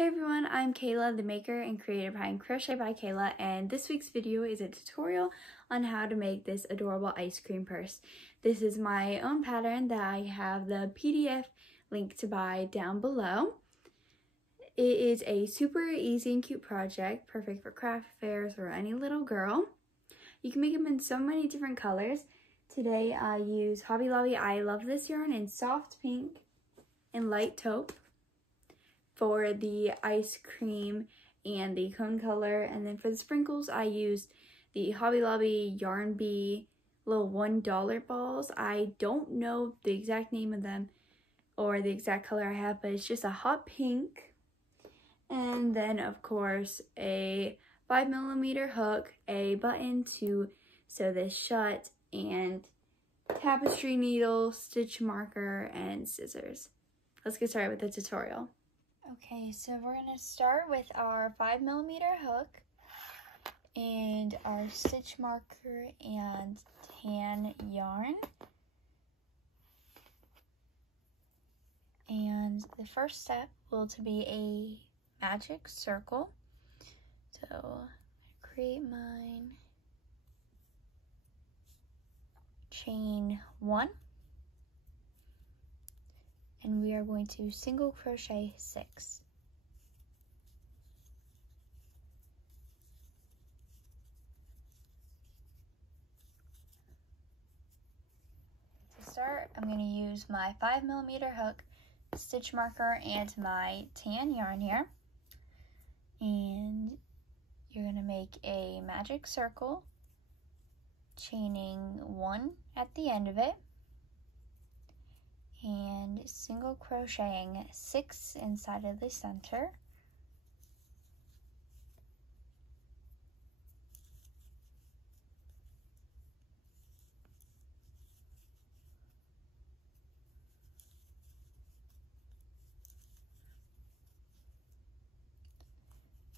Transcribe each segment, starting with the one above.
Hey everyone, I'm Kayla, the maker and creator behind Crochet by Kayla, and this week's video is a tutorial on how to make this adorable ice cream purse. This is my own pattern that I have the PDF link to buy down below. It is a super easy and cute project, perfect for craft fairs or any little girl. You can make them in so many different colors. Today I use Hobby Lobby I Love This yarn in soft pink and light taupe for the ice cream and the cone color, and then for the sprinkles I used the Hobby Lobby Yarn Bee little $1 balls. I don't know the exact name of them or the exact color I have, but it's just a hot pink. And then of course a 5mm hook, a button to sew this shut, and tapestry needle, stitch marker, and scissors. Let's get started with the tutorial. Okay, so we're going to start with our 5mm hook and our stitch marker and tan yarn. And the first step will to be a magic circle. So I create mine, chain 1. And we are going to single crochet 6. To start, I'm going to use my 5mm hook, stitch marker, and my tan yarn here. And you're going to make a magic circle, chaining 1 at the end of it, and single crocheting 6 inside of the center.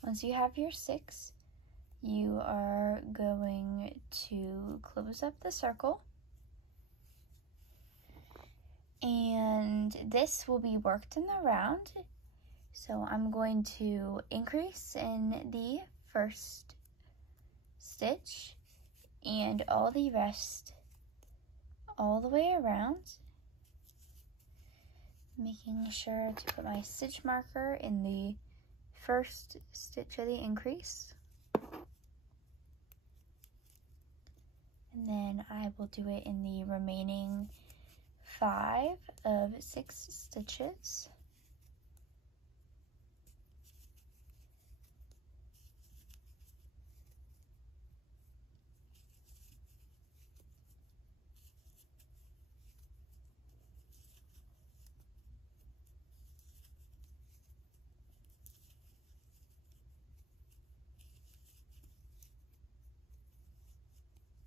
Once you have your 6, you are going to close up the circle. And this will be worked in the round. So I'm going to increase in the first stitch and all the rest all the way around, making sure to put my stitch marker in the first stitch of the increase. And then I will do it in the remaining 5 of 6 stitches.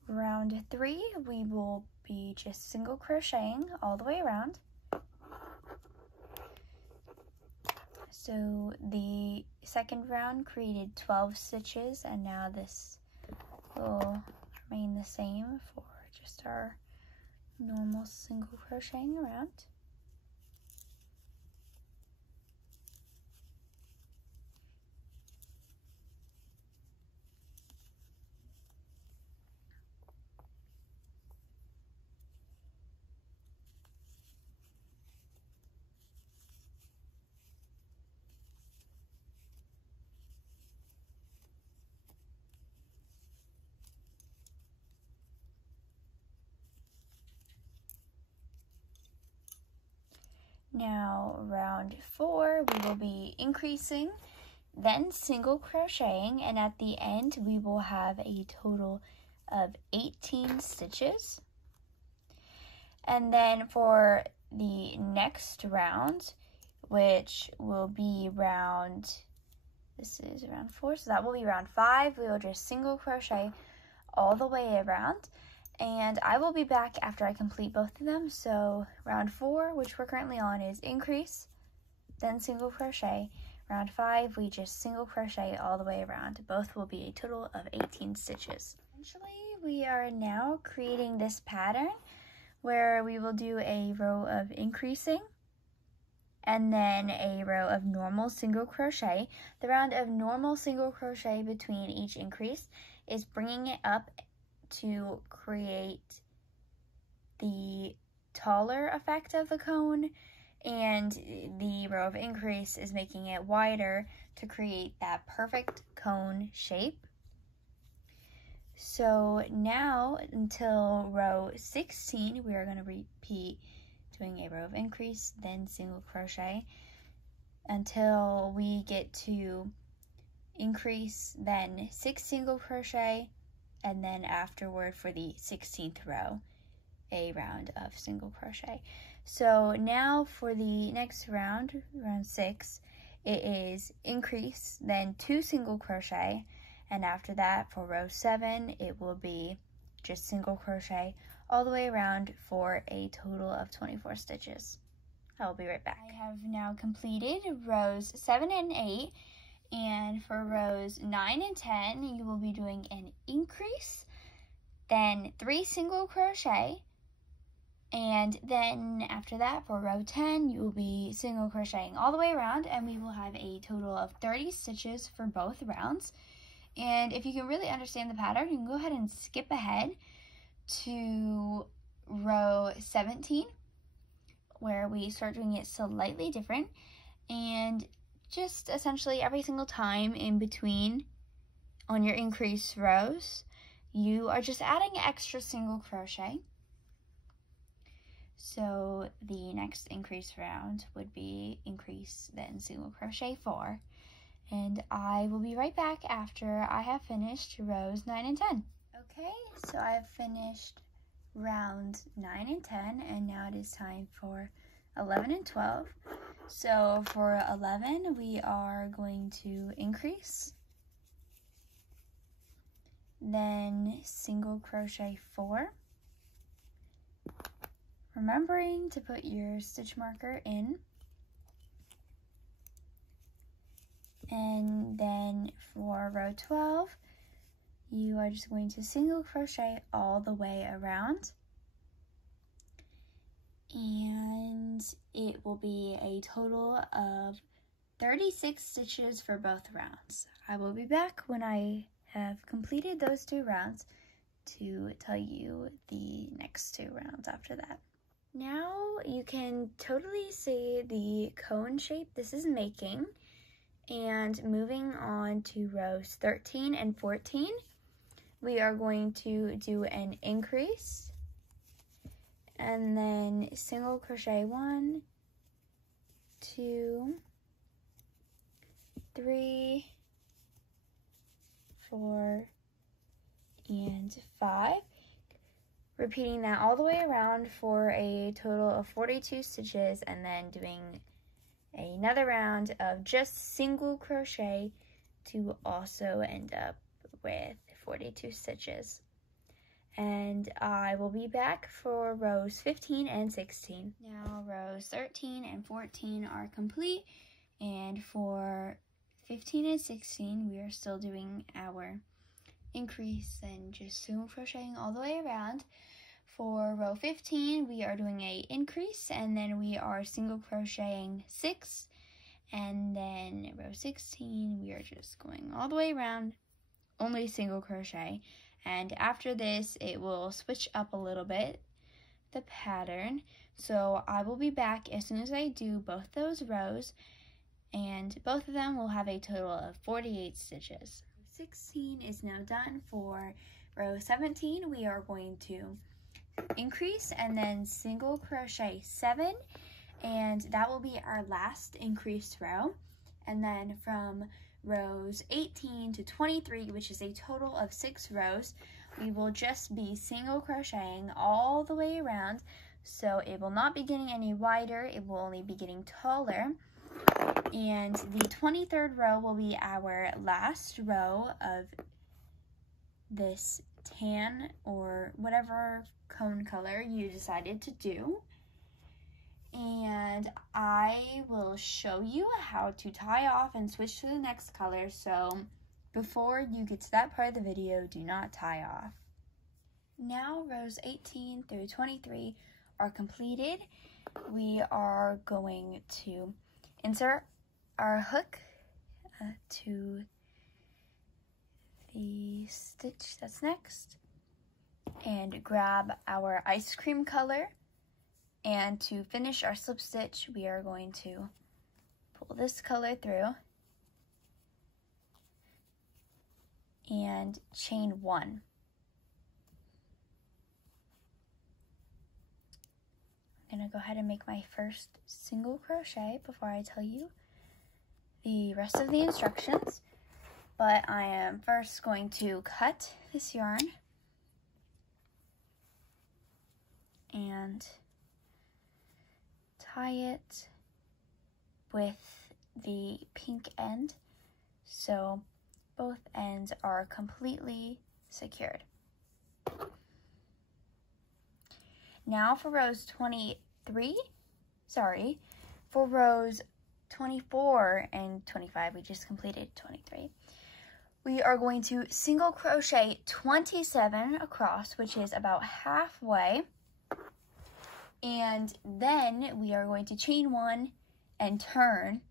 Round 3, we will be just single crocheting all the way around. So the second round created 12 stitches, and now this will remain the same for just our normal single crocheting around. Now round 4, we will be increasing, then single crocheting, and at the end we will have a total of 18 stitches. And then for the next round, which will be this is round 4, so that will be round 5, we will just single crochet all the way around. And I will be back after I complete both of them. So round 4, which we're currently on, is increase, then single crochet. Round 5, we just single crochet all the way around. Both will be a total of 18 stitches. Essentially, we are now creating this pattern where we will do a row of increasing, and then a row of normal single crochet. The round of normal single crochet between each increase is bringing it up to create the taller effect of the cone, and the row of increase is making it wider to create that perfect cone shape. So now until row 16, we are going to repeat doing a row of increase, then single crochet until we get to increase, then 6 single crochet, and then afterward for the 16th row, a round of single crochet. So now for the next round, round 6, it is increase, then 2 single crochet, and after that for row 7, it will be just single crochet all the way around for a total of 24 stitches. I will be right back. I have now completed rows 7 and 8, and for rows 9 and 10, you will be doing an increase, then 3 single crochet, and then after that for row 10, you will be single crocheting all the way around, and we will have a total of 30 stitches for both rounds. And if you can really understand the pattern, you can go ahead and skip ahead to row 17, where we start doing it slightly different, and just essentially every single time in between on your increase rows, you are just adding extra single crochet. So the next increase round would be increase, then single crochet 4. And I will be right back after I have finished rows 9 and 10. Okay, so I've finished rounds 9 and 10, and now it is time for 11 and 12. So for 11, we are going to increase, then single crochet 4, remembering to put your stitch marker in. And then for row 12, you are just going to single crochet all the way around, and it will be a total of 36 stitches for both rounds. I will be back when I have completed those 2 rounds to tell you the next 2 rounds after that. Now you can totally see the cone shape this is making. And moving on to rows 13 and 14, we are going to do an increase, and then single crochet 1, 2, 3, 4, and 5. Repeating that all the way around for a total of 42 stitches, and then doing another round of just single crochet to also end up with 42 stitches. And I will be back for rows 15 and 16. Now rows 13 and 14 are complete, and for 15 and 16 we are still doing our increase and just single crocheting all the way around. For row 15, we are doing a increase, and then we are single crocheting 6, and then row 16, we are just going all the way around, only single crochet. And after this, it will switch up a little bit, the pattern. So I will be back as soon as I do both those rows, and both of them will have a total of 48 stitches. 16 is now done. For row 17, we are going to increase and then single crochet 7, and that will be our last increased row. And then from rows 18 to 23, which is a total of 6 rows, we will just be single crocheting all the way around. So it will not be getting any wider, it will only be getting taller. And the 23rd row will be our last row of this tan or whatever cone color you decided to do. And I will show you how to tie off and switch to the next color. So before you get to that part of the video, do not tie off. Now rows 18 through 23 are completed, we are going to insert our hook to the stitch that's next and grab our ice cream color, and to finish our slip stitch we are going to pull this color through and chain 1. I'm going to go ahead and make my first single crochet before I tell you the rest of the instructions, but I am first going to cut this yarn and tie it with the pink end so both ends are completely secured. Now for rows 24 and 25, we just completed 23. We are going to single crochet 27 across, which is about halfway. And then we are going to chain 1 and turn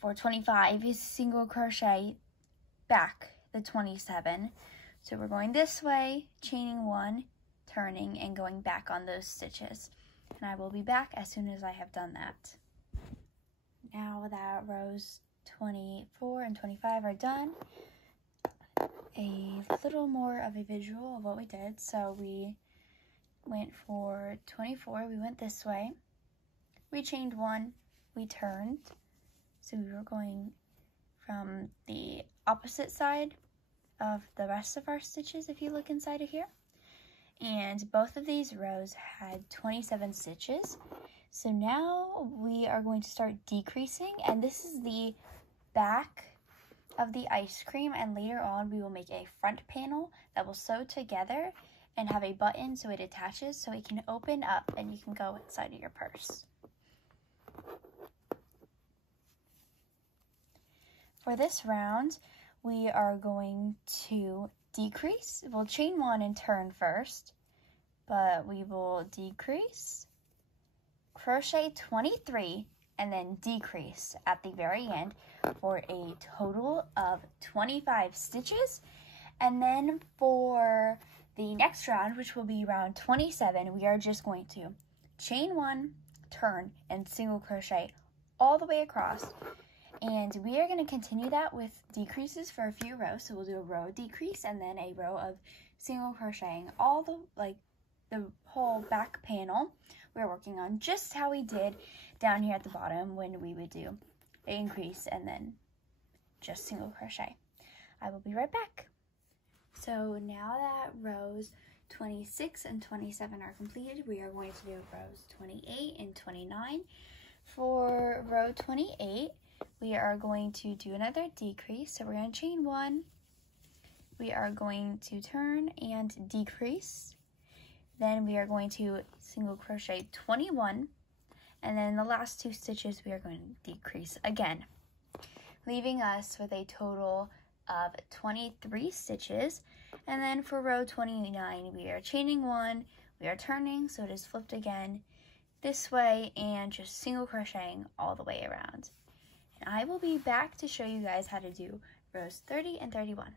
for 25, single crochet back the 27. So we're going this way, chaining 1, turning, and going back on those stitches. And I will be back as soon as I have done that. Now that rows 24 and 25 are done, a little more of a visual of what we did. So we went for 24, we went this way, we chained 1, we turned, so we were going from the opposite side of the rest of our stitches if you look inside of here, and both of these rows had 27 stitches. So now we are going to start decreasing, and this is the back of the ice cream, and later on we will make a front panel that will sew together and have a button so it attaches so it can open up and you can go inside of your purse. For this round, we are going to decrease. We'll chain 1 and turn first, but we will decrease, crochet 23, and then decrease at the very end for a total of 25 stitches. And then for the next round, which will be round 27, we are just going to chain 1, turn, and single crochet all the way across. And we are going to continue that with decreases for a few rows. So we'll do a row decrease and then a row of single crocheting all the whole back panel. We're working on just how we did down here at the bottom when we would do an increase and then just single crochet. I will be right back. So now that rows 26 and 27 are completed, we are going to do rows 28 and 29. For row 28, we are going to do another decrease. So we're going to chain 1. We are going to turn and decrease. Then we are going to single crochet 21. And then the last 2 stitches, we are going to decrease again, leaving us with a total of 23 stitches. And then for row 29, we are chaining 1, we are turning, so it is flipped again this way, and just single crocheting all the way around. And I will be back to show you guys how to do rows 30 and 31.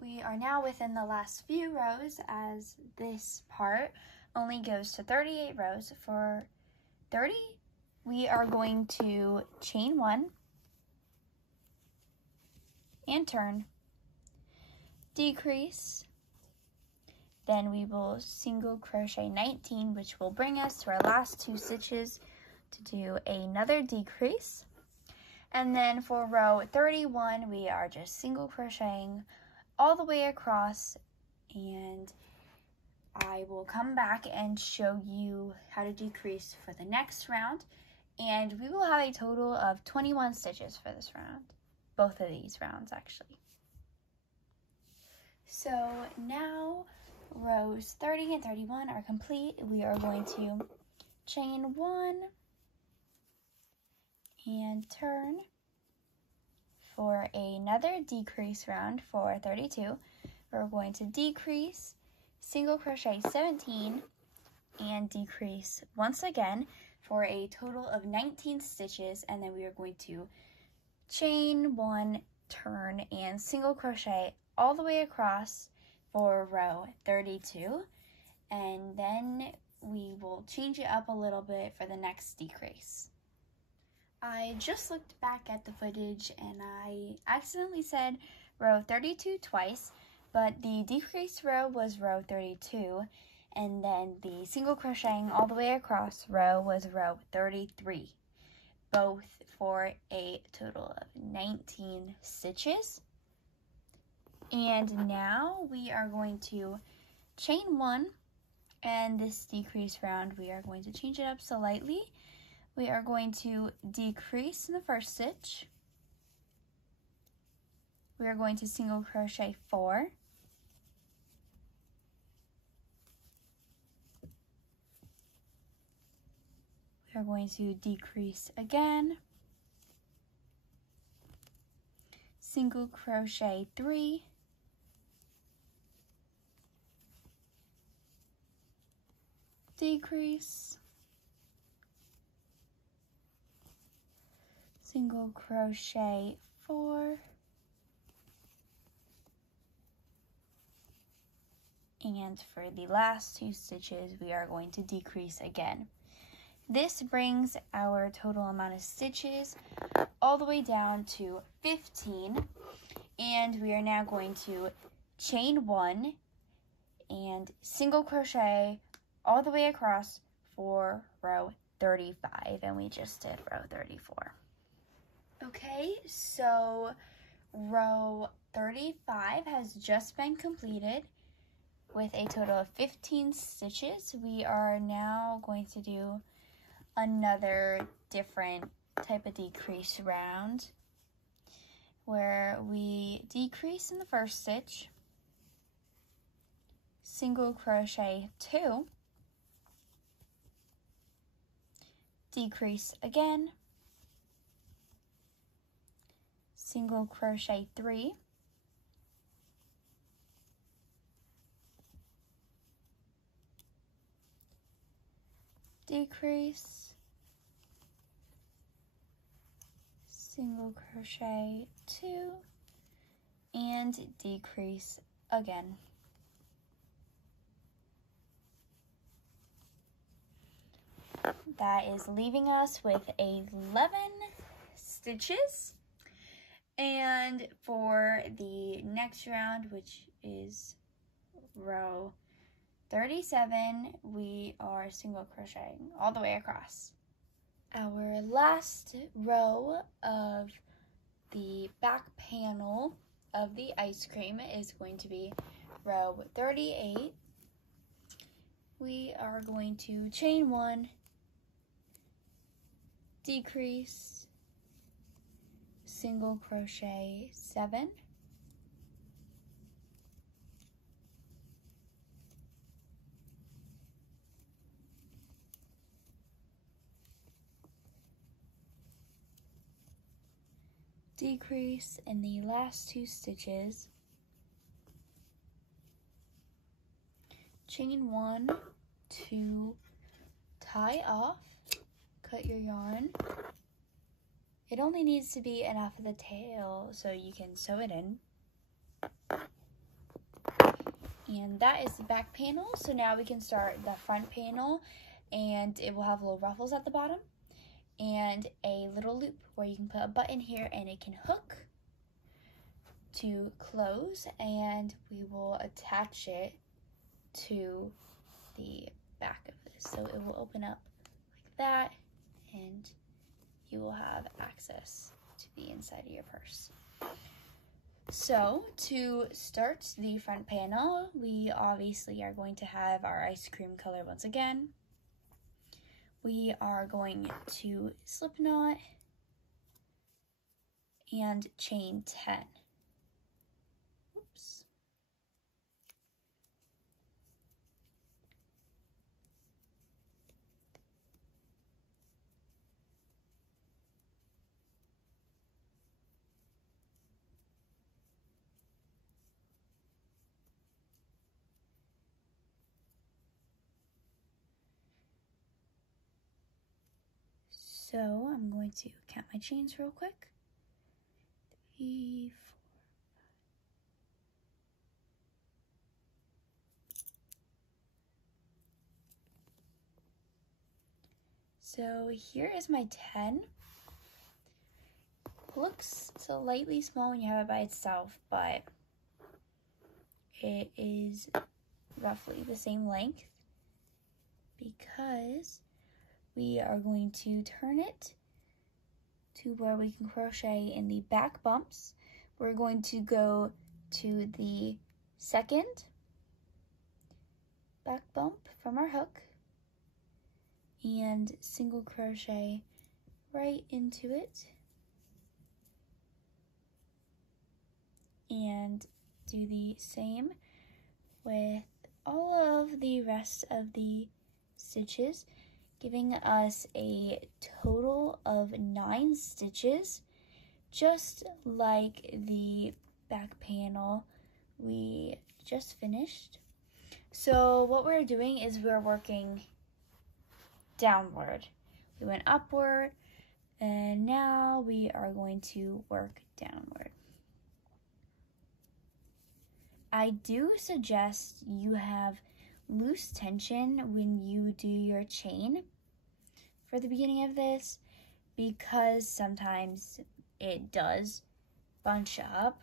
We are now within the last few rows, as this part only goes to 38 rows. For 30, we are going to chain 1 and turn, decrease, then we will single crochet 19, which will bring us to our last 2 stitches to do another decrease. And then for row 31, we are just single crocheting all the way across, and I will come back and show you how to decrease for the next round, and we will have a total of 21 stitches for this round, both of these rounds actually. So now rows 30 and 31 are complete. We are going to chain 1 and turn for another decrease round. For 32, we're going to decrease, single crochet 17, and decrease once again. for a total of 19 stitches, and then we are going to chain 1, turn, and single crochet all the way across for row 32, and then we will change it up a little bit for the next decrease. I just looked back at the footage and I accidentally said row 32 twice, but the decrease row was row 32, and then the single crocheting all the way across row was row 33, both for a total of 19 stitches. And now we are going to chain 1, and this decrease round we are going to change it up slightly. We are going to decrease in the first stitch. We are going to single crochet 4. We are going to decrease again. Single crochet 3. Decrease. Single crochet 4. And for the last 2 stitches, we are going to decrease again. This brings our total amount of stitches all the way down to 15, and we are now going to chain 1 and single crochet all the way across for row 35, and we just did row 34. Okay, so row 35 has just been completed with a total of 15 stitches. We are now going to do another different type of decrease round where we decrease in the first stitch, single crochet 2, decrease again, single crochet 3, decrease, single crochet 2, and decrease again. That is leaving us with 11 stitches. And for the next round, which is row 37, we are single crocheting all the way across. Our last row of the back panel of the ice cream is going to be row 38. We are going to chain 1, decrease, single crochet 7, decrease in the last 2 stitches, chain 1 to tie off, cut your yarn. It only needs to be enough of the tail so you can sew it in. And that is the back panel. So now we can start the front panel, and it will have little ruffles at the bottom and a little loop where you can put a button here and it can hook to close, and we will attach it to the back of this. So it will open up like that, and you will have access to the inside of your purse. So to start the front panel, we obviously are going to have our ice cream color once again. We are going to slip knot and chain 10. Oops. So I'm going to count my chains real quick. 3, 4, 5. So here is my 10. Looks slightly small when you have it by itself, but it is roughly the same length because we are going to turn it to where we can crochet in the back bumps. We're going to go to the second back bump from our hook and single crochet right into it and do the same with all of the rest of the stitches, giving us a total of 9 stitches, just like the back panel we just finished. So what we're doing is we're working downward. We went upward, and now we are going to work downward. I do suggest you have loose tension when you do your chain for the beginning of this, because sometimes it does bunch up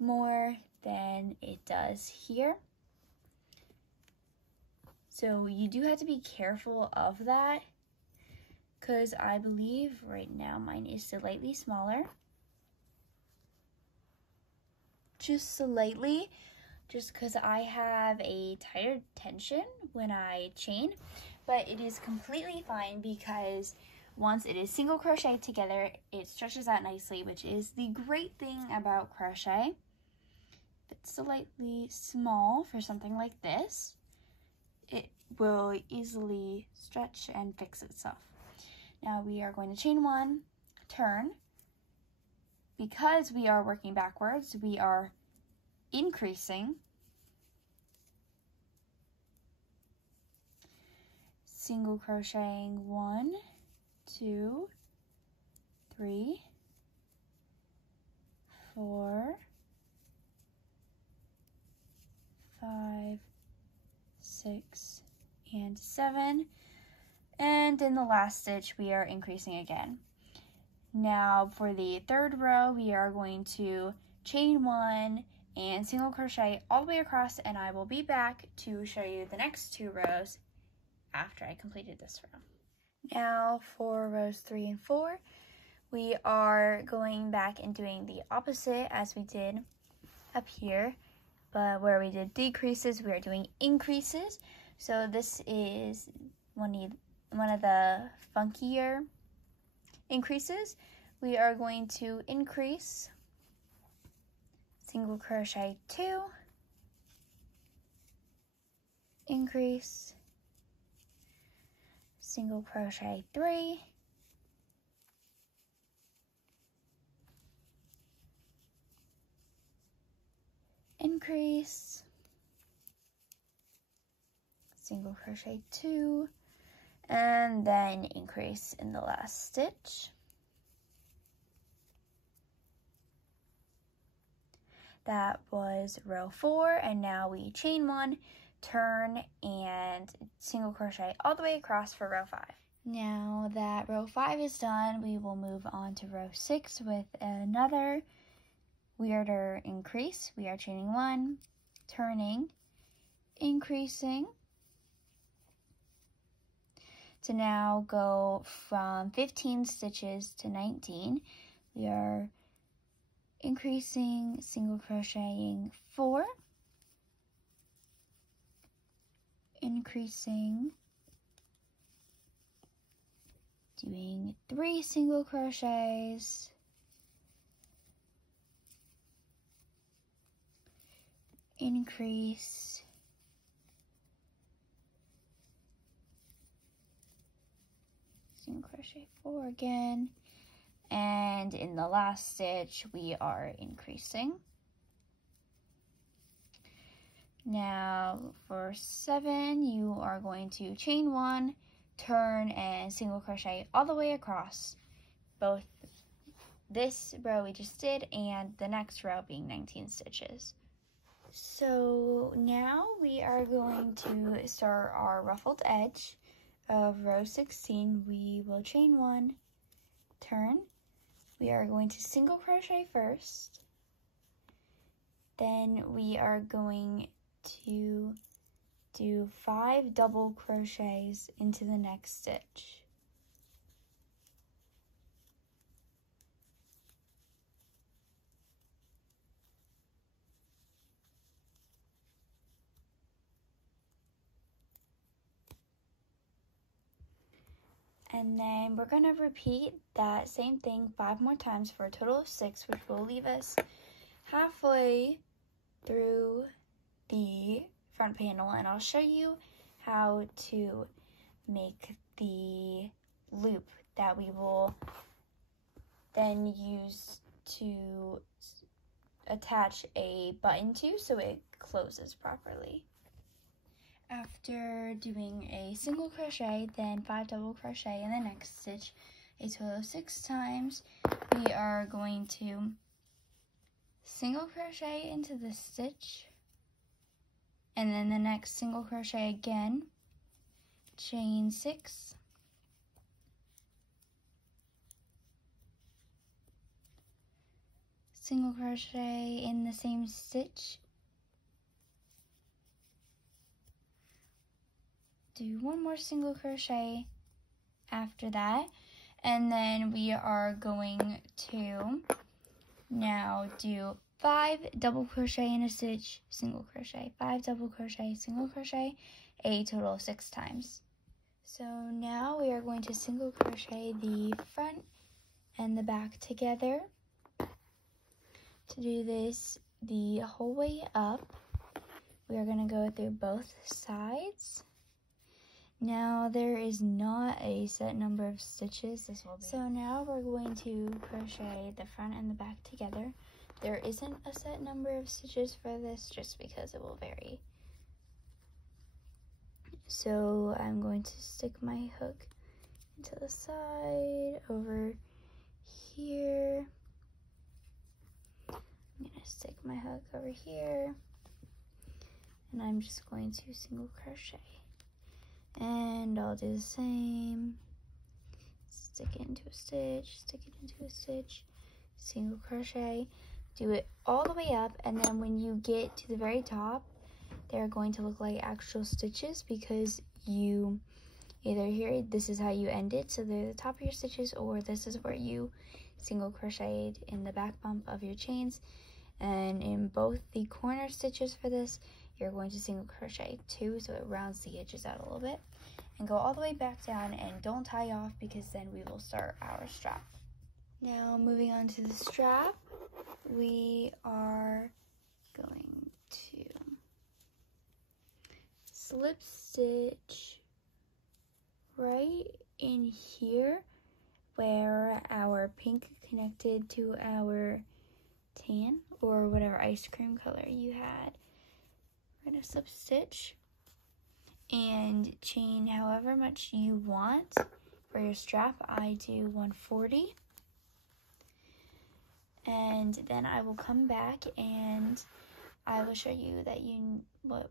more than it does here. So you do have to be careful of that, because I believe right now mine is slightly smaller. Just slightly, just because I have a tighter tension when I chain, but it is completely fine because once it is single crochet together, it stretches out nicely, which is the great thing about crochet. If it's slightly small for something like this, it will easily stretch and fix itself. Now we are going to chain 1, turn. Because we are working backwards, we are increasing, single crocheting 1, 2, 3, 4, 5, 6, and 7, and in the last stitch we are increasing again. Now for the third row, we are going to chain 1 and single crochet all the way across, and I will be back to show you the next 2 rows after I completed this row. Now for rows 3 and 4, we are going back and doing the opposite as we did up here, but where we did decreases, we are doing increases. So this is one of the funkier increases. We are going to increase, single crochet 2, increase, single crochet 3, increase, single crochet 2, and then increase in the last stitch. That was row 4, and now we chain 1, turn, and single crochet all the way across for row 5. Now that row 5 is done, we will move on to row 6 with another weirder increase. We are chaining 1, turning, increasing, to now go from 15 stitches to 19. We are increasing, single crocheting 4, increasing, doing 3 single crochets, increase, single crochet 4 again, and in the last stitch we are increasing. Now for 7, you are going to chain 1, turn and single crochet all the way across both this row we just did and the next row being 19 stitches. So now we are going to start our ruffled edge of row 16. We will chain 1, turn. We are going to single crochet first. Then we are going to do 5 double crochets into the next stitch. And then we're going to repeat that same thing 5 more times for a total of 6, which will leave us halfway through the front panel. And I'll show you how to make the loop that we will then use to attach a button to so it closes properly. After doing a single crochet, then 5 double crochet in the next stitch, a total of 6 times, we are going to single crochet into the stitch, and then the next single crochet again, chain 6, single crochet in the same stitch, do 1 more single crochet after that, and then we are going to now do 5 double crochet in a stitch, single crochet, 5 double crochet, single crochet, a total of 6 times. So now we are going to single crochet the front and the back together. To do this the whole way up, we are going to go through both sides. Now there is not a set number of stitches. So now we're going to crochet the front and the back together. There isn't a set number of stitches for this just because it will vary. So I'm going to stick my hook into the side over here. I'm going to stick my hook over here, and I'm just going to single crochet. And I'll do the same, stick it into a stitch, stick it into a stitch, single crochet, do it all the way up, and then when you get to the very top, they're going to look like actual stitches because you either here, this is how you end it, so they're the top of your stitches, or this is where you single crocheted in the back bump of your chains. And in both the corner stitches for this, you're going to single crochet 2 so it rounds the edges out a little bit, and go all the way back down, and don't tie off because then we will start our strap. Now moving on to the strap, we are going to slip stitch right in here where our pink connected to our tan or whatever ice cream color you had. We're going to slip stitch and chain however much you want for your strap. I do 140, and then I will come back and I will show you that what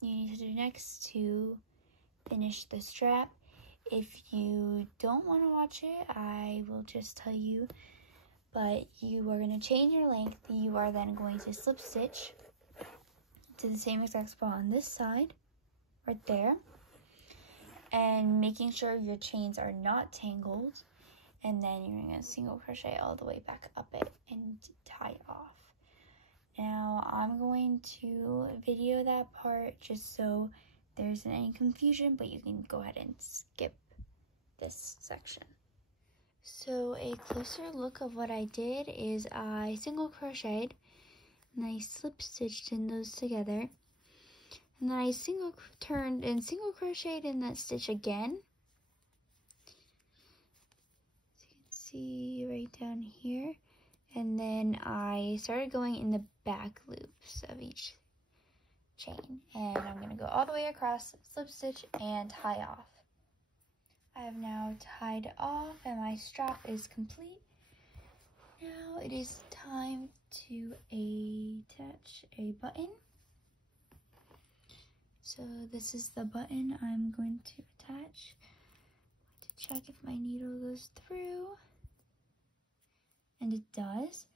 you need to do next to finish the strap. If you don't want to watch it, I will just tell you, but you are going to chain your length. You are then going to slip stitch to the same exact spot on this side, right there, and making sure your chains are not tangled, and then you're going to single crochet all the way back up it and tie off. Now I'm going to video that part just so there isn't any confusion, but you can go ahead and skip this section. So a closer look of what I did is I single crocheted and I slip stitched in those together, and then I single turned and single crocheted in that stitch again. As you can see right down here, and then I started going in the back loops of each chain, and I'm going to go all the way across, slip stitch, and tie off. I have now tied off and my strap is complete. Now it is time to attach a button. So this is the button I'm going to attach to check if my needle goes through. And it does.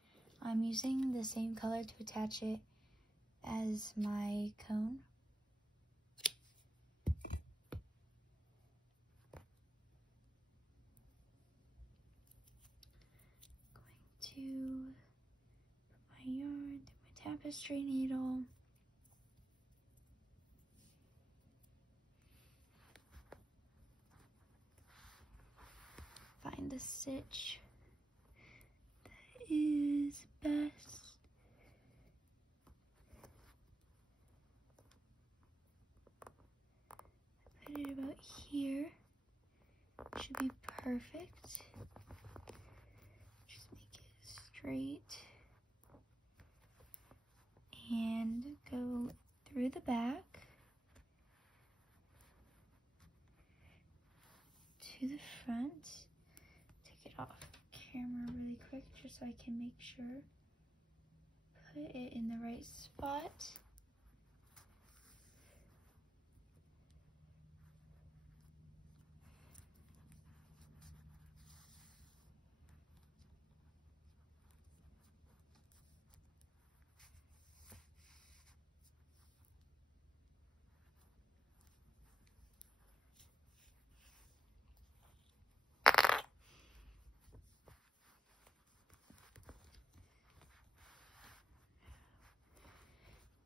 I'm using the same color to attach it as my cone. To put my yarn through my tapestry needle. Find the stitch that is best. Put it about here. Should be perfect. Straight and go through the back to the front. Take it off camera really quick just so I can make sure. Put it in the right spot.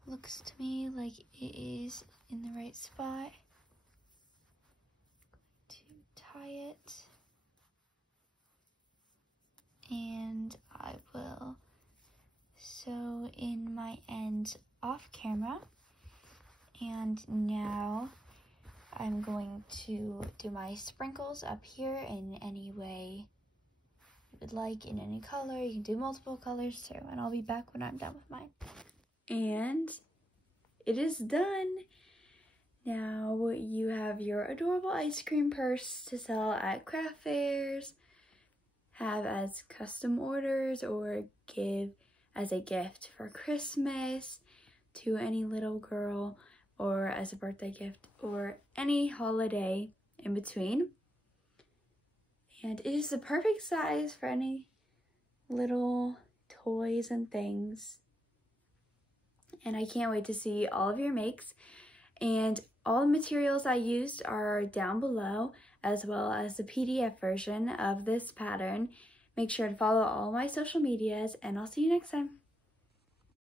Looks to me like it is in the right spot. To tie it, and I will sew in my ends off camera. And now I'm going to do my sprinkles up here in any way you would like, in any color. You can do multiple colors too, and I'll be back when I'm done with mine. And it is done. Now you have your adorable ice cream purse to sell at craft fairs, have as custom orders, or give as a gift for Christmas to any little girl, or as a birthday gift, or any holiday in between. And it is the perfect size for any little toys and things. And I can't wait to see all of your makes. And all the materials I used are down below, as well as the PDF version of this pattern. Make sure to follow all my social medias, and I'll see you next time.